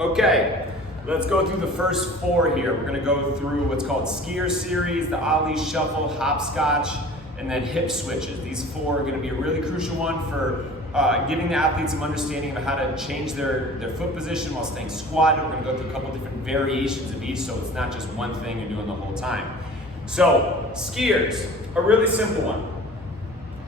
Okay, let's go through the first four here. We're gonna go through what's called skier series, the ollie, shuffle, hopscotch, and then hip switches. These four are gonna be a really crucial one for giving the athletes some understanding of how to change their foot position while staying squatted. We're gonna go through a couple different variations of each, so it's not just one thing you're doing the whole time. So, skiers, a really simple one.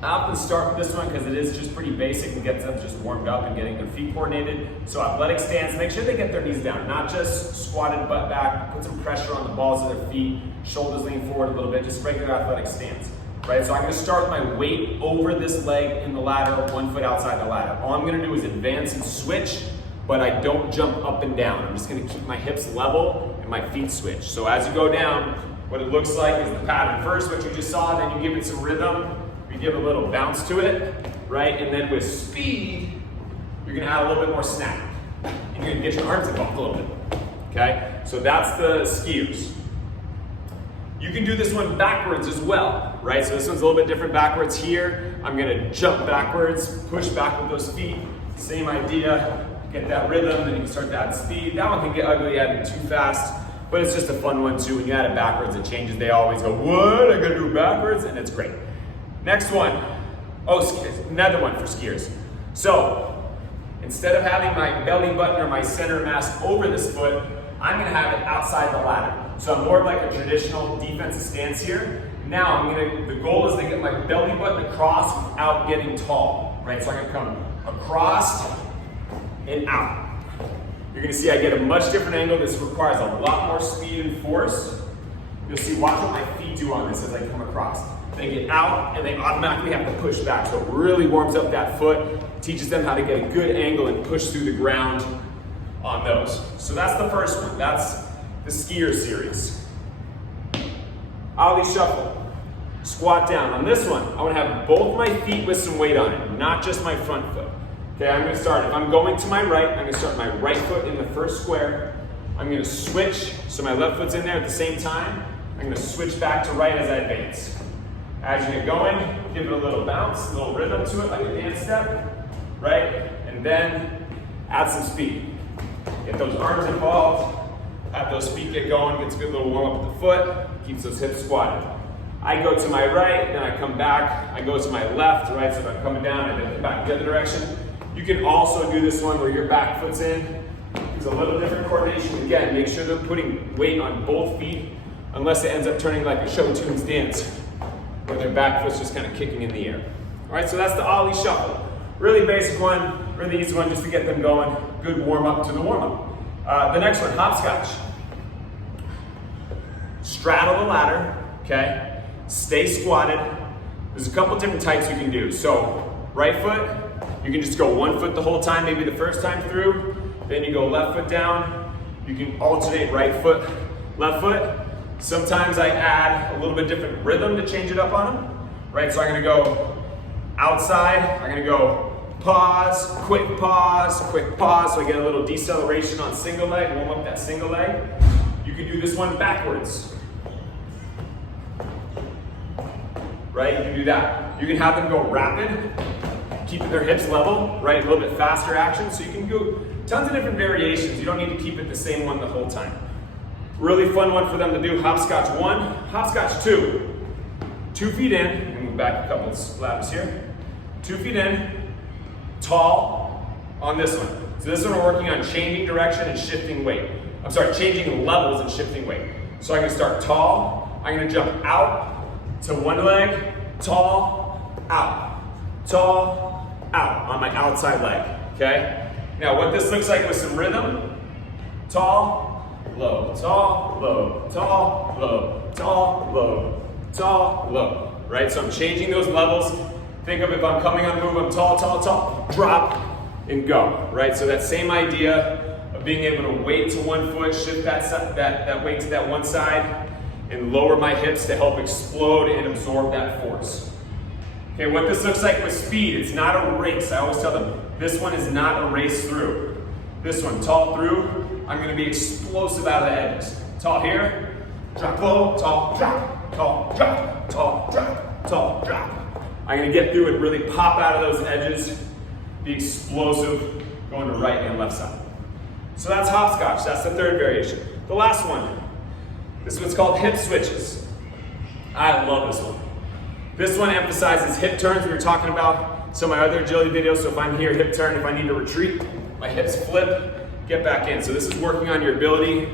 I often start with this one because it is just pretty basic and gets them just warmed up and getting their feet coordinated. So athletic stance, make sure they get their knees down, not just squatted butt back, put some pressure on the balls of their feet, shoulders lean forward a little bit, just regular athletic stance, right? So I'm gonna start my weight over this leg in the ladder, 1 foot outside the ladder. All I'm gonna do is advance and switch, but I don't jump up and down. I'm just gonna keep my hips level and my feet switch. So as you go down, what it looks like is the pattern first, what you just saw, then you give it some rhythm. You give a little bounce to it, right? And then with speed, you're gonna add a little bit more snap. And you're gonna get your arms involved a little bit, okay? So that's the skiers. You can do this one backwards as well, right? So this one's a little bit different backwards here. I'm gonna jump backwards, push back with those feet. Same idea, get that rhythm, then you can start to add speed. That one can get ugly adding too fast, but it's just a fun one too. When you add it backwards, it changes. They always go, what? I gotta do it backwards, and it's great. Next one, another one for skiers. So, instead of having my belly button or my center mass over this foot, I'm gonna have it outside the ladder. So I'm more like a traditional defensive stance here. Now the goal is to get my belly button across without getting tall, right? So I'm gonna come across and out. You're gonna see I get a much different angle. This requires a lot more speed and force. You'll see, watch what my feet do on this as I come across. They get out and they automatically have to push back. So it really warms up that foot, teaches them how to get a good angle and push through the ground on those. So that's the first one. That's the skier series. Ollie shuffle, squat down. On this one, I want to have both my feet with some weight on it, not just my front foot. Okay, I'm going to start, if I'm going to my right, I'm going to start my right foot in the first square. I'm going to switch, so my left foot's in there at the same time. I'm going to switch back to right as I advance. As you get going, give it a little bounce, a little rhythm to it, like a dance step, right? And then add some speed. Get those arms involved, have those feet get going, gets a good little warm up with the foot, keeps those hips squatted. I go to my right, then I come back, I go to my left, right? So if I'm coming down, I then come back the other direction. You can also do this one where your back foot's in. It's a little different coordination. Again, make sure they're putting weight on both feet, unless it ends up turning like a show tunes dance, where their back foot's just kind of kicking in the air. All right, so that's the ollie shuffle. Really basic one, really easy one just to get them going. Good warm up to the warm up. The next one, hopscotch. Straddle the ladder, okay? Stay squatted. There's a couple different types you can do. So right foot, you can just go 1 foot the whole time, maybe the first time through. Then you go left foot down. You can alternate right foot, left foot. Sometimes I add a little bit different rhythm to change it up on them, right? So I'm gonna go outside, I'm gonna go pause, quick pause, quick pause, so I get a little deceleration on single leg, warm up that single leg. You can do this one backwards, right? You can do that. You can have them go rapid, keeping their hips level, right? A little bit faster action, so you can go tons of different variations. You don't need to keep it the same one the whole time. Really fun one for them to do, hopscotch 1, hopscotch 2. 2 feet in, and move back a couple of laps here. 2 feet in, tall on this one. So this one we're working on changing direction and shifting weight. I'm sorry, changing levels and shifting weight. So I'm gonna start tall, I'm gonna jump out to one leg, tall, out on my outside leg, okay? Now what this looks like with some rhythm, tall, low, tall, low, tall, low, tall, low, tall, low, right? So I'm changing those levels. Think of if I'm coming on a move, I'm tall, tall, tall, drop, and go, right? So that same idea of being able to weight to 1 foot, shift that weight to that one side, and lower my hips to help explode and absorb that force. Okay, what this looks like with speed, it's not a race. I always tell them, this one is not a race through. This one, tall through, I'm gonna be explosive out of the edges. Tall here, drop low, tall, drop, tall, drop, tall, drop, tall, drop. I'm gonna get through and really pop out of those edges, be explosive, going to right and left side. So that's hopscotch, that's the third variation. The last one, this one's called hip switches. I love this one. This one emphasizes hip turns we were talking about. Some of my other agility videos, so if I'm here, hip turn, if I need to retreat, my hips flip, get back in. So this is working on your ability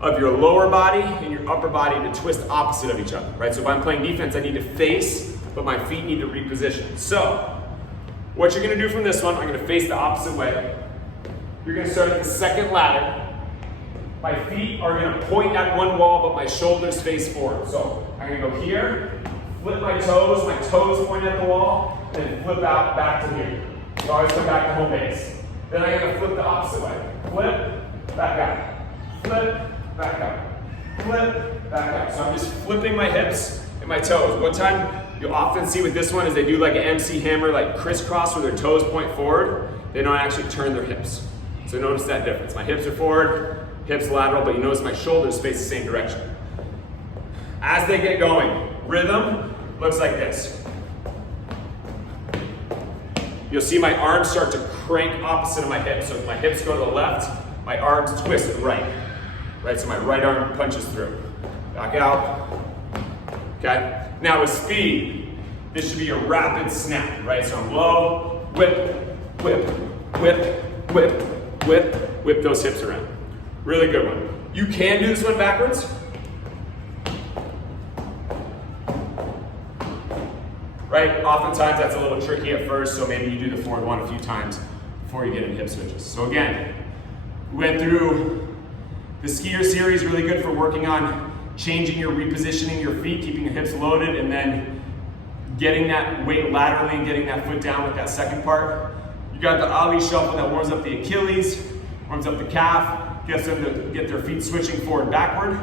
of your lower body and your upper body to twist opposite of each other, right? So if I'm playing defense, I need to face, but my feet need to reposition. So what you're gonna do from this one, I'm gonna face the opposite way. You're gonna start at the second ladder. My feet are gonna point at one wall, but my shoulders face forward. So I'm gonna go here, flip my toes point at the wall, and then flip out back to here. So I always come back to home base. Then I'm gonna flip the opposite way. Flip, back out. Flip, back out. Flip, back out. So I'm just flipping my hips and my toes. One time you'll often see with this one is they do like an MC Hammer, like crisscross where their toes point forward. They don't actually turn their hips. So notice that difference. My hips are forward, hips lateral, but you notice my shoulders face the same direction. As they get going, rhythm looks like this. You'll see my arms start to crank opposite of my hips. So if my hips go to the left, my arms twist to the right. Right, so my right arm punches through. Back out. Okay? Now with speed, this should be a rapid snap, right? So I'm low, whip, whip, whip, whip, whip, whip those hips around. Really good one. You can do this one backwards. Right? Oftentimes that's a little tricky at first, so maybe you do the forward one a few times before you get into hip switches. So again, we went through the skier series, really good for working on changing your repositioning your feet, keeping your hips loaded, and then getting that weight laterally and getting that foot down with that second part. You got the Ali shuffle that warms up the Achilles, warms up the calf, gets them to get their feet switching forward, backward.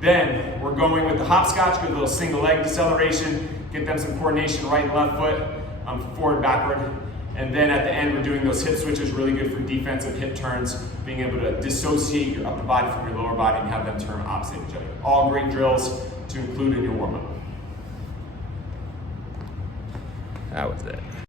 Then we're going with the hopscotch, good little single leg deceleration, get them some coordination right and left foot, forward, backward. And then at the end, we're doing those hip switches, really good for defensive hip turns, being able to dissociate your upper body from your lower body and have them turn opposite each other. All great drills to include in your warm-up. That was it.